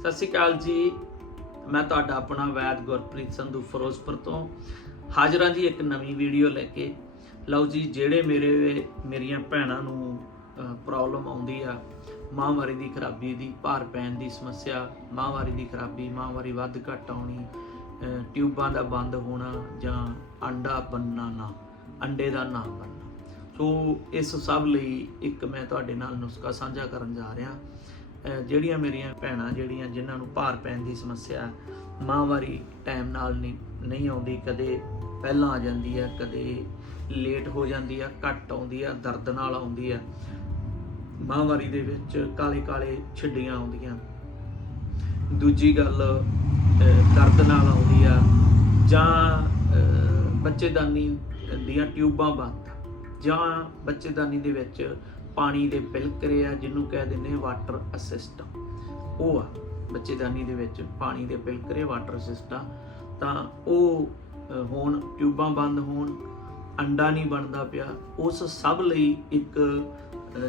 ਸਤਿ ਸ਼੍ਰੀ ਅਕਾਲ ਜੀ। ਮੈਂ ਤੁਹਾਡਾ ਆਪਣਾ ਵੈਦ ਗੁਰਪ੍ਰੀਤ ਸੰਧੂ ਫਿਰੋਜ਼ਪੁਰ ਤੋਂ। ਹਾਜ਼ਰਾਂ ਜੀ ਇੱਕ ਨਵੀਂ ਵੀਡੀਓ ਲੈ ਕੇ। ਲਓ ਜੀ, ਜਿਹੜੇ ਮੇਰੇ, ਮੇਰੀਆਂ ਭੈਣਾਂ ਨੂੰ ਪ੍ਰੋਬਲਮ ਆਉਂਦੀ ਆ, ਮਾਹਵਾਰੀ ਦੀ ਖਰਾਬੀ ਦੀ, ਭਾਰ ਪੈਣ ਦੀ ਸਮੱਸਿਆ, ਮਾਹਵਾਰੀ ਦੀ ਖਰਾਬੀ, ਮਾਹਵਾਰੀ ਵੱਧ ਘੱਟ ਆਉਣੀ ਟਿਊਬਾਂ ਦਾ ਬੰਦ ਹੋਣਾ ਜਾਂ ਅੰਡਾ ਬੰਨਣਾ ਨਾ, ਅੰਡੇ ਦਾ ਨਾ ਬਣਨਾ ਸੋ, ਇਸ ਸਭ ਲਈ ਇੱਕ ਮੈਂ ਤੁਹਾਡੇ ਨਾਲ ਨੁਸਖਾ ਸਾਂਝਾ ਕਰਨ ਜਾ ਰਿਹਾ। ਜਿਹੜੀਆਂ ਮੇਰੀਆਂ ਭੈਣਾਂ, ਜਿਹੜੀਆਂ ਜਿਨ੍ਹਾਂ ਨੂੰ ਭਾਰ ਪੈਣ ਦੀ ਸਮੱਸਿਆ ਮਾਹਵਾਰੀ ਟਾਈਮ ਨਾਲ ਨਹੀਂ ਆਉਂਦੀ, ਕਦੇ ਪਹਿਲਾਂ ਆ ਜਾਂਦੀ ਹੈ ਕਦੇ ਲੇਟ ਹੋ ਜਾਂਦੀ ਆ, ਘੱਟ ਆਉਂਦੀ ਆ, ਦਰਦ ਨਾਲ ਆਉਂਦੀ ਹੈ ਮਾਹਵਾਰੀ ਦੇ ਵਿੱਚ ਕਾਲੇ ਕਾਲੇ ਛਿੱਡੀਆਂ ਆਉਂਦੀਆਂ। ਦੂਜੀ ਗੱਲ ਦਰਦ ਨਾਲ ਆਉਂਦੀ ਆ, ਜਾਂ ਬੱਚੇਦਾਨੀ ਦੀਆਂ ਟਿਊਬਾਂ ਬੰਦ, ਜਾਂ ਬੱਚੇਦਾਨੀ ਦੇ ਵਿੱਚ ਪਾਣੀ ਦੇ ਪਿਲਕਰੇ ਆ, ਜਿਹਨੂੰ ਕਹਿ ਦਿੰਦੇ ਵਾਟਰ ਅਸਿਸਟ ਉਹ ਆ ਬੱਚੇਦਾਨੀ ਦੇ ਵਿੱਚ ਪਾਣੀ ਦੇ ਪਿਲਕਰੇ ਵਾਟਰ ਅਸਿਸਟ ਤਾਂ ਉਹ ਹੋਣ, ਟਿਊਬਾਂ ਬੰਦ ਹੋਣ, ਅੰਡਾ ਨਹੀਂ ਬਣਦਾ ਪਿਆ। ਉਸ ਸਭ ਲਈ ਇੱਕ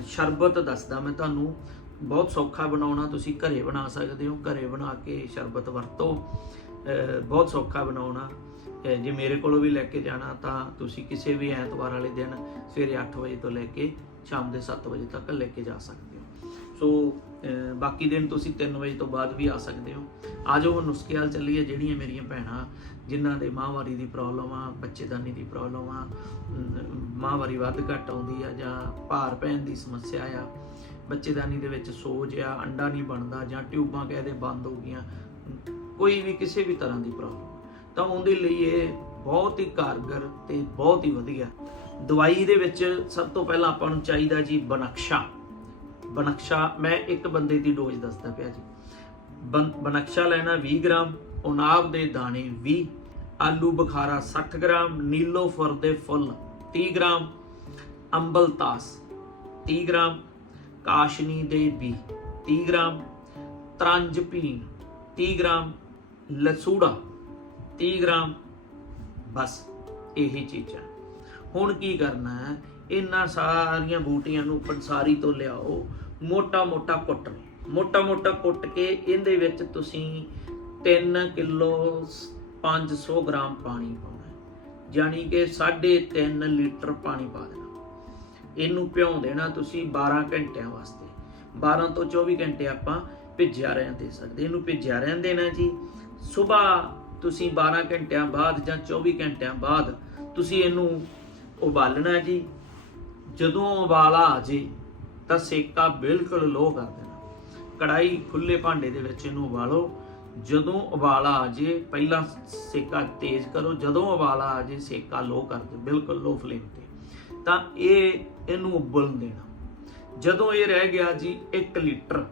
ਸ਼ਰਬਤ ਦੱਸਦਾ ਮੈਂ ਤੁਹਾਨੂੰ। ਬਹੁਤ ਸੌਖਾ ਬਣਾਉਣਾ ਤੁਸੀਂ ਘਰੇ ਬਣਾ ਸਕਦੇ ਹੋ। ਘਰੇ ਬਣਾ ਕੇ ਸ਼ਰਬਤ ਵਰਤੋ। ਬਹੁਤ ਸੌਖਾ ਬਣਾਉਣਾ। ਜੇ ਮੇਰੇ ਕੋਲੋਂ ਵੀ ਲੈ ਕੇ ਜਾਣਾ ਤਾਂ ਤੁਸੀਂ ਕਿਸੇ ਵੀ ਐਤਵਾਰ ਵਾਲੇ ਦਿਨ ਸਵੇਰੇ 8 ਵਜੇ ਤੋਂ ਲੈ ਕੇ ਸ਼ਾਮ ਦੇ 7 ਵਜੇ ਤੱਕ ਲੈ ਕੇ ਜਾ ਸਕਦੇ ਹੋ। ਸੋ ਬਾਕੀ ਦਿਨ ਤੁਸੀਂ 3 ਵਜੇ ਤੋਂ ਬਾਅਦ ਵੀ ਆ ਸਕਦੇ ਹੋ। ਆ ਉਹ ਨੁਸਖੇ ਹਾਲ ਚੱਲੀਏ ਜਿਹੜੀਆਂ ਮੇਰੀਆਂ ਭੈਣਾਂ ਜਿਨ੍ਹਾਂ ਦੇ ਮਾਹਵਾਰੀ ਦੀ ਪ੍ਰੋਬਲਮ ਆ ਬੱਚੇਦਾਨੀ ਦੀ ਪ੍ਰੋਬਲਮ ਆ ਅਮ, ਮਾਹਵਾਰੀ ਵੱਧ ਘੱਟ ਆਉਂਦੀ ਆ ਜਾਂ ਭਾਰ ਪੈਣ ਦੀ ਸਮੱਸਿਆ ਆ ਬੱਚੇਦਾਨੀ ਦੇ ਵਿੱਚ ਸੋਜ ਆ ਅੰਡਾ ਨਹੀਂ ਬਣਦਾ ਜਾਂ ਟਿਊਬਾਂ ਕਹਿੰਦੇ ਬੰਦ ਹੋ ਗਈਆਂ ਕੋਈ ਵੀ ਕਿਸੇ ਵੀ ਤਰ੍ਹਾਂ ਦੀ ਪ੍ਰੋਬਲਮ ਤਾਂ ਉਹਦੇ ਲਈ ਇਹ ਬਹੁਤ ਹੀ ਕਾਰਗਰ ਤੇ ਬਹੁਤ ਹੀ ਵਧੀਆ। ਦਵਾਈ ਦੇ ਵਿੱਚ ਸਭ ਤੋਂ ਪਹਿਲਾਂ ਆਪਾਂ ਨੂੰ ਚਾਹੀਦਾ ਜੀ ਬਨਕਸ਼ਾ। ਬਨਕਸ਼ਾ, ਮੈਂ ਇੱਕ ਬੰਦੇ ਦੀ ਡੋਜ਼ ਦੱਸਦਾ ਪਿਆ ਜੀ। ਬਨ- ਬਨਕਸ਼ਾ ਲੈਣਾ 20 ਗ੍ਰਾਮ, ਉਨਾਬ ਦੇ ਦਾਣੇ 20 ਆਲੂ ਬੁਖਾਰਾ 60 ਗ੍ਰਾਮ ਨੀਲੋਫਰ ਦੇ ਫੁੱਲ 30 ਗ੍ਰਾਮ ਅੰਬਲਤਾਸ 30 ਗ੍ਰਾਮ, ਕਾਸ਼ਨੀ ਦੇ ਬੀ 30 ਗ੍ਰਾਮ ਤਰੰਜਪੀਨ 30 ਗ੍ਰਾਮ, ਲਸੂੜਾ 30 ਗ੍ਰਾਮ। ਬਸ, ਇਹੀ ਚੀਜ਼ਾਂ। ਹੁਣ ਕੀ ਕਰਨਾ ਹੈ? ਇਹਨਾਂ ਸਾਰੀਆਂ ਬੂਟੀਆਂ ਨੂੰ ਪੰਸਾਰੀ ਤੋਂ ਲਿਆਓ ਮੋਟਾ ਮੋਟਾ ਕੁੱਟ ਲਓ। ਮੋਟਾ ਮੋਟਾ ਕੁੱਟ ਕੇ ਇਹਦੇ ਵਿੱਚ ਤੁਸੀਂ 3 ਕਿਲੋ 500 ਗ੍ਰਾਮ ਪਾਣੀ ਪਾਉਣਾ ਹੈ। ਯਾਨੀ ਕਿ 3.5 ਲੀਟਰ ਪਾਣੀ ਪਾ ਦੇਣਾ। ਇਹਨੂੰ ਭਿਉਂ ਦੇਣਾ ਤੁਸੀਂ 12 ਘੰਟਿਆਂ ਵਾਸਤੇ। 12 ਤੋਂ 24 ਘੰਟੇ ਆਪਾਂ ਭਿੱਜਿਆ ਰਹਿਣ ਦੇ ਸਕਦੇ। ਇਹਨੂੰ ਭਿੱਜਿਆ ਰਹਿਣ ਦੇਣਾ ਜੀ। ਸਵੇਰ ਤੁਸੀਂ 12 ਘੰਟਿਆਂ ਬਾਅਦ ਜਾਂ 24 ਘੰਟਿਆਂ ਬਾਅਦ ਤੁਸੀਂ ਇਹਨੂੰ ਉਬਾਲਣਾ ਜੀ। ਜਦੋਂ ਉਬਾਲਾ ਆ ਜੇ, ਤਾਂ ਸੇਕਾ ਬਿਲਕੁਲ ਲੋ ਕਰ ਦੇਣਾ। ਕੜਾਈ ਖੁੱਲੇ ਭਾਂਡੇ ਦੇ ਵਿੱਚ ਇਹਨੂੰ ਉਬਾਲੋ। ਜਦੋਂ ਉਬਾਲਾ ਆ ਜੇ, ਪਹਿਲਾਂ ਸੇਕਾ ਤੇਜ਼ ਕਰੋ। ਜਦੋਂ ਉਬਾਲਾ ਆ ਜੇ, ਸੇਕਾ ਲੋ ਕਰ ਦਿਓ, ਬਿਲਕੁਲ ਲੋ ਫਲੇਮ ਤੇ। ਤਾਂ ਇਹ ਇਹਨੂੰ ਉਬਲਣ ਦੇਣਾ। ਜਦੋਂ ਇਹ ਰਹਿ ਗਿਆ ਜੀ 1 ਲੀਟਰ,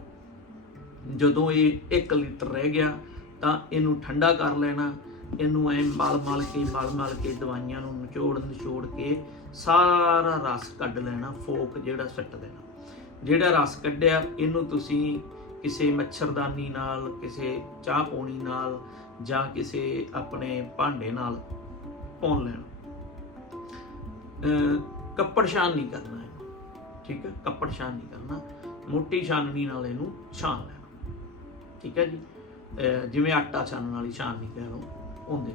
ਜਦੋਂ ਇਹ 1 ਲੀਟਰ ਰਹਿ ਗਿਆ, ਤਾਂ ਇਹਨੂੰ ਠੰਡਾ ਕਰ ਲੈਣਾ। ਇਹਨੂੰ ਐ ਮਲ ਮਲ ਕੇ, ਮਲ ਮਲ ਕੇ ਦਵਾਈਆਂ ਨੂੰ ਨਿਚੋੜ ਨਿਚੋੜ ਕੇ ਸਾਰਾ ਰਸ ਕੱਢ ਲੈਣਾ, ਫੋਕ ਜਿਹੜਾ ਸੱਟ ਦੇਣਾ। ਜਿਹੜਾ ਰਸ ਕੱਢਿਆ, ਇਹਨੂੰ ਤੁਸੀਂ ਕਿਸੇ ਮੱਛਰਦਾਨੀ ਨਾਲ, ਕਿਸੇ ਚਾਹ ਪੋਣੀ ਨਾਲ ਜਾਂ ਕਿਸੇ ਆਪਣੇ ਭਾਂਡੇ ਨਾਲ ਭੁੰਨ ਲੈਣਾ। ਅਹ ਕੱਪੜ ਛਾਨ ਨਹੀਂ ਕਰਨਾ ਹੈ ਠੀਕ ਹੈ? ਕੱਪੜ ਛਾਨ ਨਹੀਂ ਕਰਨਾ। ਮੋਟੀ ਛਾਨਣੀ ਨਾਲ ਇਹਨੂੰ ਛਾਨ ਲੈਣਾ। ਠੀਕ ਹੈ ਜੀ? ਅਹ ਜਿਵੇਂ ਆਟਾ ਛਾਨਣ ਵਾਲੀ ਛਾਨਣੀ ਕਹਿ ਲਓ। ਉਹਦੇ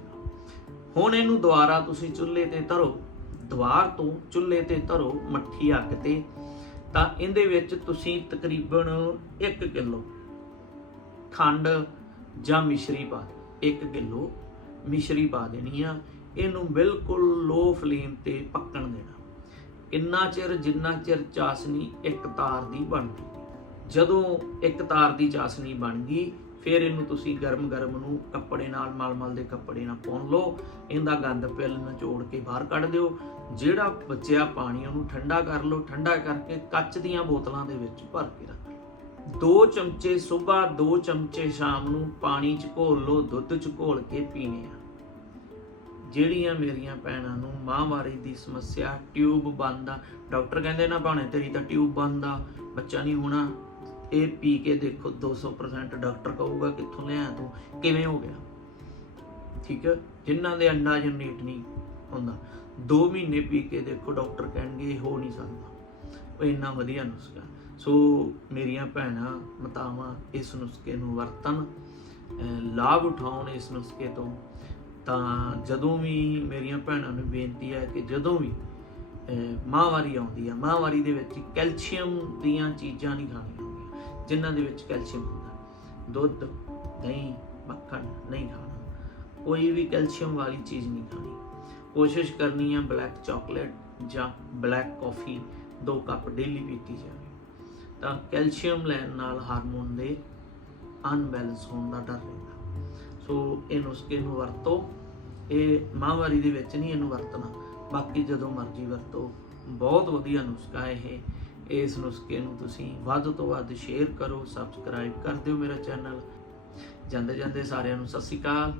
ਹੁਣ ਇਹਨੂੰ ਦੁਬਾਰਾ ਤੁਸੀਂ ਚੁੱਲ੍ਹੇ ਤੇ ਧਰੋ। ਦੁਆਰ ਤੋਂ ਚੁੱਲ੍ਹੇ ਤੇ ਧਰੋ ਮੱਠੀ ਅੱਗ ਤੇ। ਤਾਂ ਇਹਦੇ ਵਿੱਚ ਤੁਸੀਂ ਤਕਰੀਬਨ 1 ਕਿਲੋ ਖੰਡ ਜਾਂ ਮਿਸ਼ਰੀ ਪਾ 1 ਕਿਲੋ ਮਿਸ਼ਰੀ ਪਾ ਦੇਣੀ ਆ। ਇਹਨੂੰ ਬਿਲਕੁਲ ਲੋ ਫਲੇਮ ਤੇ ਪੱਕਣ ਦੇਣਾ। ਇੰਨਾ ਚਿਰ, ਜਿੰਨਾ ਚਿਰ ਚਾਸਨੀ ਇੱਕ ਤਾਰ ਦੀ ਬਣਦੀ। ਜਦੋਂ ਇੱਕ ਤਾਰ ਦੀ ਚਾਸਨੀ ਬਣ ਗਈ ਫਿਰ ਇਹਨੂੰ ਤੁਸੀਂ ਗਰਮ-ਗਰਮ ਨੂੰ ਕੱਪੜੇ ਨਾਲ, ਮਲ-ਮਲ ਦੇ ਕੱਪੜੇ ਨਾਲ ਪੁੰਨ ਲਓ। ਇਹਦਾ ਗੰਦ ਪਿੱਲ ਨਿਚੋੜ ਕੇ ਬਾਹਰ ਕੱਢ ਦਿਓ। ਜਿਹੜਾ ਬਚਿਆ ਪਾਣੀ, ਉਹਨੂੰ ਠੰਡਾ ਕਰ ਲਓ। ਠੰਡਾ ਕਰਕੇ ਕੱਚ ਦੀਆਂ ਬੋਤਲਾਂ ਦੇ ਵਿੱਚ ਭਰ ਕੇ ਰੱਖ ਲਓ। ਦੋ ਚਮਚੇ ਸਵੇਰ ਦੋ ਚਮਚੇ ਸ਼ਾਮ ਨੂੰ ਪਾਣੀ ਚ ਘੋਲ ਲਓ, ਦੁੱਧ ਚ ਘੋਲ ਕੇ ਪੀਣੇ ਆ। ਜਿਹੜੀਆਂ ਮੇਰੀਆਂ ਭੈਣਾਂ ਨੂੰ ਮਾਹਵਾਰੀ ਦੀ ਸਮੱਸਿਆ, ਟਿਊਬ ਬੰਦ ਆ। ਡਾਕਟਰ ਕਹਿੰਦੇ ਨਾ ਭਾਣੇ, ਤੇਰੀ ਤਾਂ ਟਿਊਬ ਬੰਦ ਆ। ਬੱਚਾ ਨਹੀਂ ਹੋਣਾ। ਇਹ ਪੀ ਕੇ ਦੇਖੋ 200% ਡਾਕਟਰ ਕਹੂਗਾ ਕਿੱਥੋਂ ਲਿਆ ਤੂੰ, ਕਿਵੇਂ ਹੋ ਗਿਆ? ਠੀਕ ਹੈ? ਜਿਨ੍ਹਾਂ ਦੇ ਅੰਡਾ ਜਨਰੇਟ ਨਹੀਂ ਹੁੰਦਾ। 2 ਮਹੀਨੇ ਪੀ ਕੇ ਦੇਖੋ, ਡਾਕਟਰ ਕਹਿਣਗੇ ਇਹ ਹੋ ਨਹੀਂ ਸਕਦਾ। ਉਹ ਇੰਨਾ ਵਧੀਆ ਨੁਸਖਾ। ਸੋ ਮੇਰੀਆਂ ਭੈਣਾਂ, ਮਤਾਵਾਂ, ਇਸ ਨੁਸਖੇ ਨੂੰ ਵਰਤਨ ਲਾਭ ਉਠਾਉਣ ਇਸ ਨੁਸਖੇ ਤੋਂ, ਤਾਂ ਜਦੋਂ ਵੀ ਮੇਰੀਆਂ ਭੈਣਾਂ ਨੂੰ ਬੇਨਤੀ ਹੈ ਕਿ ਜਦੋਂ ਵੀ, ਅਹ, ਮਾਹਵਾਰੀ ਆਉਂਦੀ ਹੈ ਮਾਹਵਾਰੀ ਦੇ ਵਿੱਚ ਕੈਲਸ਼ੀਅਮ ਦੀਆਂ ਚੀਜ਼ਾਂ ਨਹੀਂ ਖਾਣੀਆਂ। ਜਿਨ੍ਹਾਂ ਦੇ ਵਿੱਚ ਕੈਲਸ਼ੀਅਮ ਹੁੰਦਾ। ਦੁੱਧ, ਦਹੀਂ, ਮੱਖਣ ਨਹੀਂ ਖਾਣਾ। ਕੋਈ ਵੀ ਕੈਲਸ਼ੀਅਮ ਵਾਲੀ ਚੀਜ਼ ਨਹੀਂ ਖਾਣੀ। ਕੋਸ਼ਿਸ਼ ਕਰਨੀ ਹੈ ਬਲੈਕ ਚਾਕਲੇਟ ਜਾਂ ਬਲੈਕ ਕਾਫੀ 2 ਕੱਪ ਡੇਲੀ ਪੀਤੀ ਜਾਵੇ। ਤਾਂ ਕੈਲਸ਼ੀਅਮ ਲੈਣ ਨਾਲ ਹਾਰਮੋਨ ਦੇ ਅਨਬੈਲੈਂਸ ਹੋਣ ਦਾ ਡਰ ਰਹਿੰਦਾ। ਸੋ ਇਹ ਨੁਸਖੇ ਨੂੰ ਵਰਤੋ। ਇਹ ਮਾਹਵਾਰੀ ਦੇ ਵਿੱਚ ਨਹੀਂ ਇਹਨੂੰ ਵਰਤਣਾ। ਬਾਕੀ ਜਦੋਂ ਮਰਜ਼ੀ ਵਰਤੋ। ਬਹੁਤ ਵਧੀਆ ਨੁਸਖਾ ਇਹ। ਇਸ ਨੁਸਖੇ ਨੂੰ ਤੁਸੀਂ ਵੱਧ ਤੋਂ ਵੱਧ ਸ਼ੇਅਰ ਕਰੋ ਸਬਸਕ੍ਰਾਈਬ ਕਰ ਦਿਓ ਮੇਰਾ ਚੈਨਲ ਜਾਂਦੇ ਜਾਂਦੇ ਸਾਰਿਆਂ ਨੂੰ ਸਤਿ ਸ਼੍ਰੀ ਅਕਾਲ।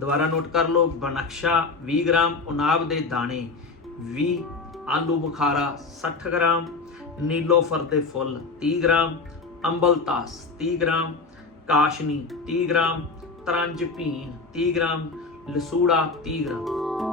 ਦੁਬਾਰਾ ਨੋਟ ਕਰ ਲਓ, ਬਨਕਸ਼ਾ 20 ਗ੍ਰਾਮ ਉਨਾਬ ਦੇ ਦਾਣੇ 20 ਆਲੂ ਬੁਖਾਰਾ 60 ਗ੍ਰਾਮ ਨੀਲੋਫਰ ਦੇ ਫੁੱਲ 30 ਗ੍ਰਾਮ ਅੰਬਲਤਾਸ 30 ਗ੍ਰਾਮ, ਕਾਸ਼ਨੀ 30 ਗ੍ਰਾਮ, ਤਰੰਜ ਭੀਨ 30 ਗ੍ਰਾਮ, ਲਸੂੜਾ 30 ਗ੍ਰਾਮ।